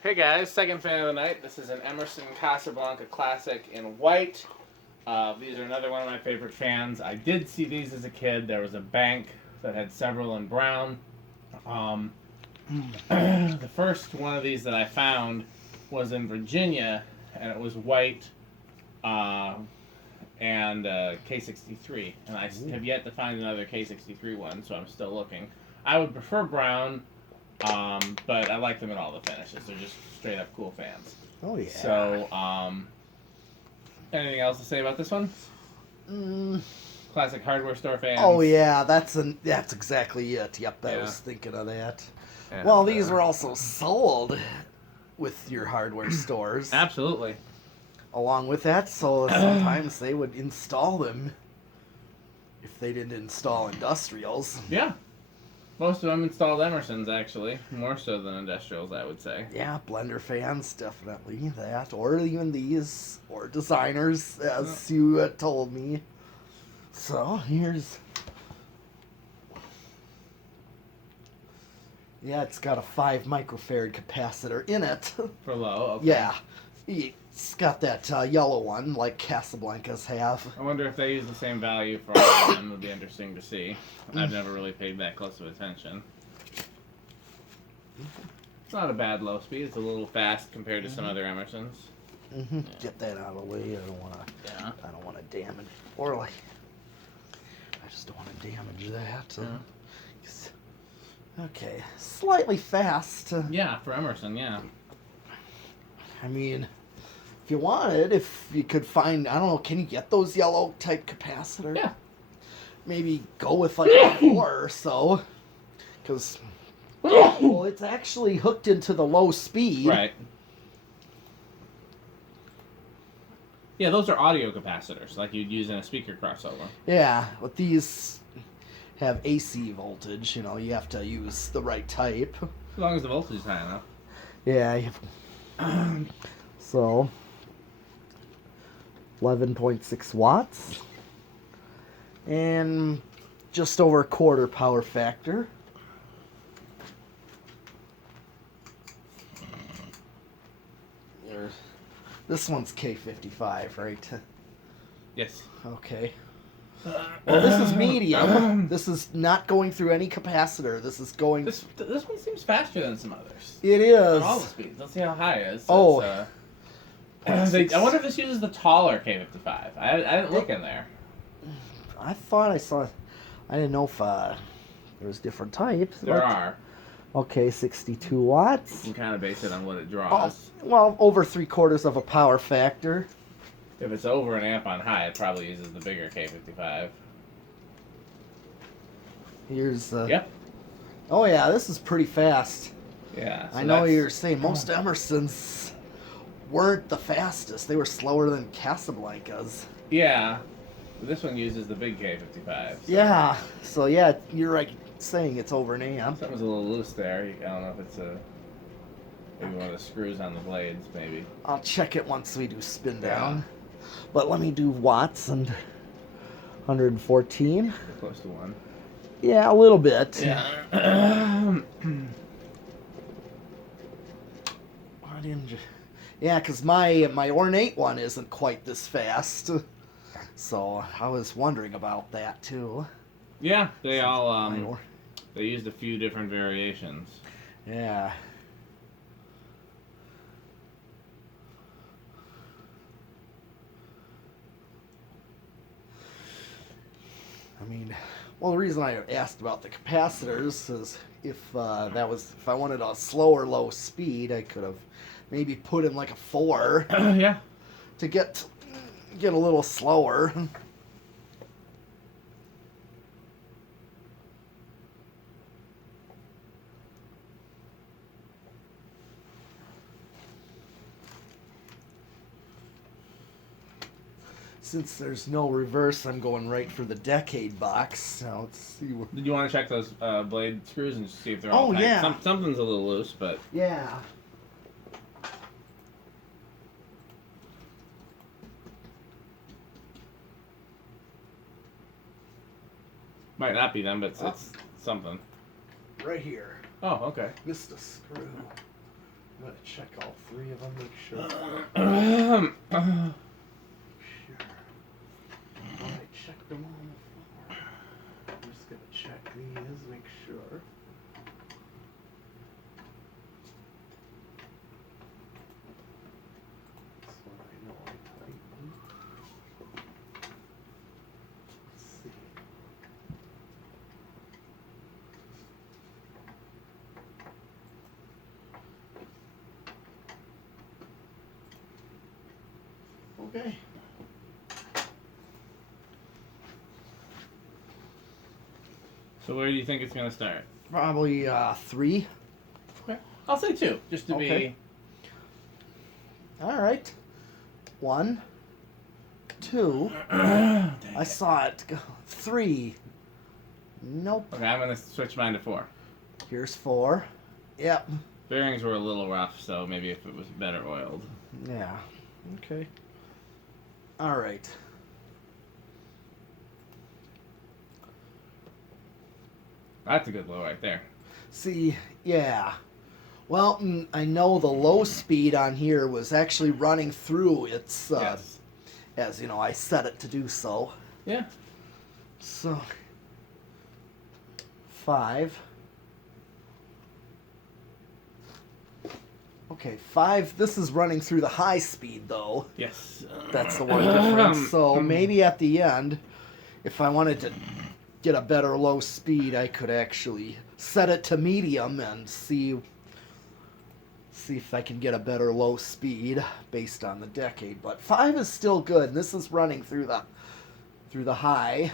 Hey guys, second fan of the night. This is an Emerson Casablanca Classic in white. These are another one of my favorite fans. I did see these as a kid. There was a bank that had several in brown. The first one of these that I found was in Virginia, and it was white and K63. And I have yet to find another K63 one, so I'm still looking. I would prefer brown. But I like them in all the finishes. They're just straight up cool fans. Oh yeah. So, anything else to say about this one? Classic hardware store fans. Oh yeah, that's exactly it. Yep, I was thinking of that. And, well, these were also sold with your hardware stores. Absolutely. Along with that, so sometimes they would install them if they didn't install industrials. Yeah. Most of them installed Emersons, actually. More so than industrials, I would say. Yeah, blender fans, definitely that. Or even these. Or designers, as you told me. So, here's... Yeah, it's got a 5 microfarad capacitor in it. For low, okay. Yeah. It's got that yellow one, like Casablancas have. I wonder if they use the same value for all of them. It would be interesting to see. I've never really paid that close of attention. It's not a bad low speed. It's a little fast compared to some other Emersons. Yeah. Get that out of the way. I don't want to. Yeah. I don't want to damage. Or like, I just don't want to damage that. Okay, slightly fast. Yeah, for Emerson. Yeah. I mean, if you wanted, if you could find, I don't know, can you get those yellow type capacitors? Yeah. Maybe go with like a 4 or so, because well, it's actually hooked into the low speed. Right. Yeah, those are audio capacitors, like you'd use in a speaker crossover. Yeah, but these have AC voltage. You know, you have to use the right type. As long as the voltage is high enough. Yeah. So, 11.6 watts. And just over a quarter power factor. This one's K55, right? Yes. Okay. Well, this is medium. This is not going through any capacitor. This is going... This one seems faster than some others. It is. On all the speeds. Let's see how high it is. Oh. I wonder if this uses the taller K55. I didn't look in there. I thought I saw... I didn't know if there was different types. There are. Okay, 62 watts. You can kind of base it on what it draws. Oh, well, over 3/4 of a power factor. If it's over an amp on high, it probably uses the bigger K55. Here's Yep. Oh yeah, this is pretty fast. Yeah. So I know you're saying most Emersons weren't the fastest. They were slower than Casablancas. Yeah. This one uses the big K55. So. Yeah. So yeah, you're right saying it's over an amp. Something's a little loose there. I don't know if it's maybe one of the screws on the blades, maybe. I'll check it once we do spin down. But let me do watts and 114. Close to 1. Yeah, a little bit. Yeah. Yeah, because my ornate one isn't quite this fast. So I was wondering about that too. Yeah, they all they used a few different variations. Yeah. I mean, well, the reason I asked about the capacitors is if I wanted a slower low speed, I could have maybe put in like a 4. Yeah. To get a little slower. Since there's no reverse, I'm going right for the decade box. Now let's see. Did you want to check those blade screws and see if they're all tight? Yeah. Something's a little loose, but... Yeah. Might not be them, but it's something. Right here. Oh, okay. Missed a screw. But check all three of them, make sure. Sure. Well, I checked them all before. I'm just gonna check these, make sure. This one I know I tightened. Let's see. Okay. So where do you think it's gonna start? Probably 3. Okay. I'll say 2, just to Okay. All right. 1, 2. I saw it go. 3. Nope. Okay, I'm gonna switch mine to 4. Here's 4. Yep. Bearings were a little rough, so maybe if it was better oiled. Yeah. Okay. All right. That's a good low right there. See, yeah. Well, I know the low speed on here was actually running through its, Yes. as you know, I set it to do so. Yeah. So, 5. Okay, 5. This is running through the high speed, though. Yes. That's the one difference. So maybe at the end, if I wanted to get a better low speed, I could actually set it to medium and see if I can get a better low speed based on the decade. But 5 is still good. This is running through the high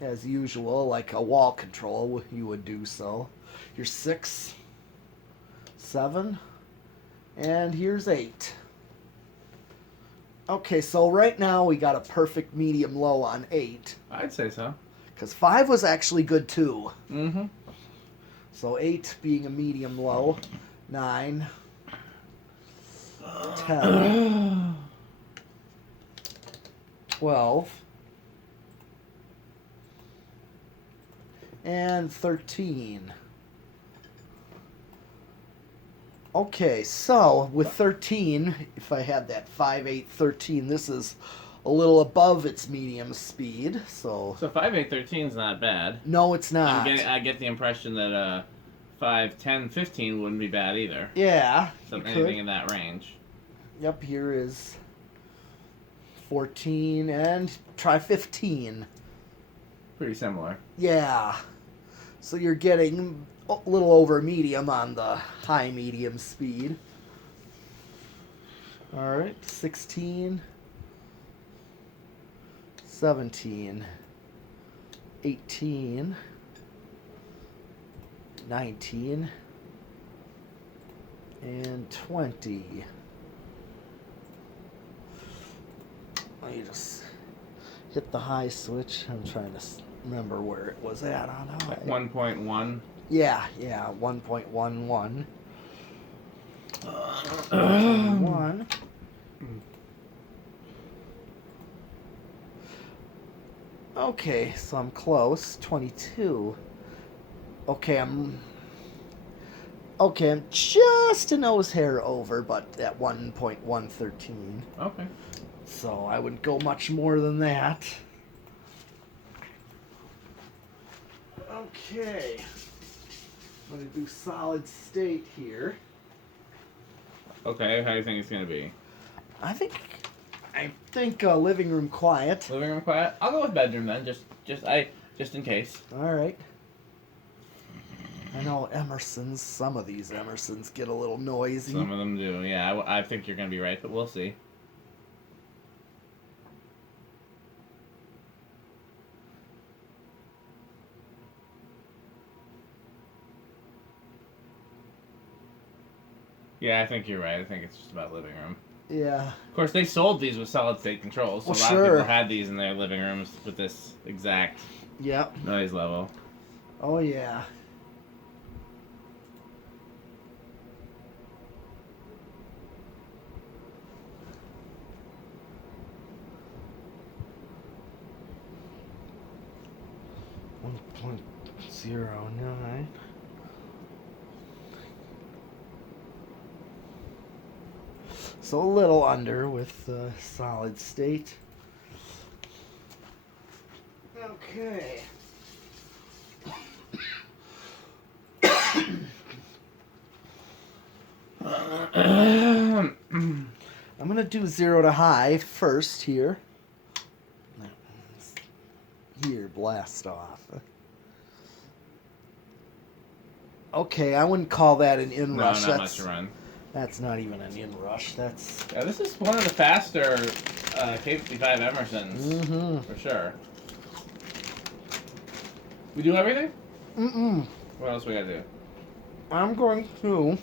as usual, like a wall control you would do so. Here's 6, 7, and here's 8. Okay, so right now we got a perfect medium low on 8. I'd say so. Because 5 was actually good too. Mm-hmm. So 8 being a medium low. 9. 10. 12. And 13. Okay, so with 13, if I had that 5, 8, 13, this is a little above its medium speed, so... So 5.813 is not bad. No, it's not. I get the impression that 5, 10, 15 wouldn't be bad either. Yeah, Anything in that range. Yep, here is 14, and try 15. Pretty similar. Yeah. So you're getting a little over medium on the high medium speed. Alright, 16, 17, 18, 19, and 20. Let me just hit the high switch. I'm trying to remember where it was at on high. Like 1.1. Yeah, 1.11. 1. Okay, so I'm close. 22. Okay, I'm just a nose hair over, but at 1.113. Okay. So I wouldn't go much more than that. Okay. I'm going to do solid state here. Okay, how do you think it's gonna be? I think living room quiet. Living room quiet? I'll go with bedroom then, just in case. All right. I know some of these Emersons get a little noisy. Some of them do, yeah. I think you're gonna be right, but we'll see. Yeah, I think you're right. I think it's just about living room. Yeah. Of course, they sold these with solid state controls, so Well, a lot sure. of people had these in their living rooms with this exact Yep. noise level. Oh yeah. .09. So a little under with solid state. Okay. I'm going to do 0 to high first here. Here, blast off. Okay, I wouldn't call that an inrush. No, not much to run. That's not even an inrush. That's... Yeah, this is one of the faster K55 Emersons, for sure. We do everything? Mm-mm. What else we gotta do? I'm going to...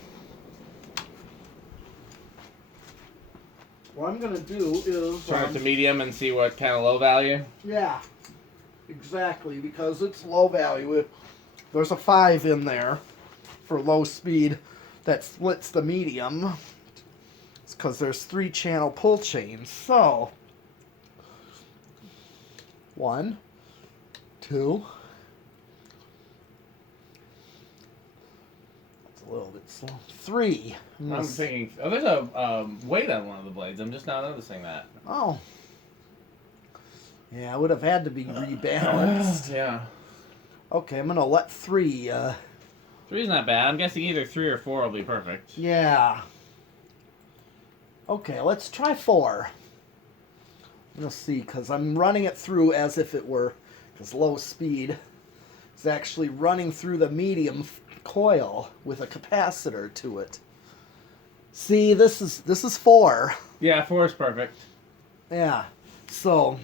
What I'm going to do is... Turn it to medium and see what kind of low value? Yeah, exactly, because it's low value. There's a 5 in there for low speed that splits the medium. It's because there's 3 channel pull chains. So, 1, 2. That's a little bit slow. 3. I'm thinking, oh, there's a weight on one of the blades. I'm just not noticing that. Oh. Yeah, it would have had to be rebalanced. Yeah. Okay, I'm going to let 3... 3's not bad. I'm guessing either 3 or 4 will be perfect. Yeah. Okay, let's try 4. We'll see, because I'm running it through as if it were, because low speed is actually running through the medium coil with a capacitor to it. See, this is 4. Yeah, 4 is perfect. Yeah, so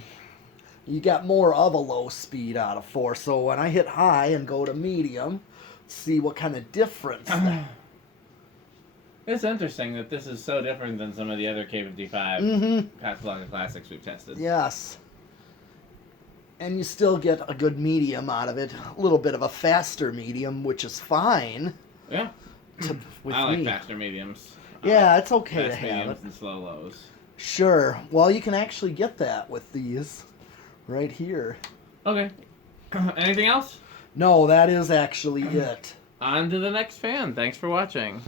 you got more of a low speed out of 4. So when I hit high and go to medium, see what kind of difference. It's interesting that this is so different than some of the other K55 Casablanca Classics we've tested. Yes. And you still get a good medium out of it. A little bit of a faster medium, which is fine. Yeah. With I like me. faster mediums. Yeah, it's okay to Fast have mediums it. and slow lows. Sure. Well, you can actually get that with these right here. Okay. Anything else? No, that is actually it. On to the next fan. Thanks for watching.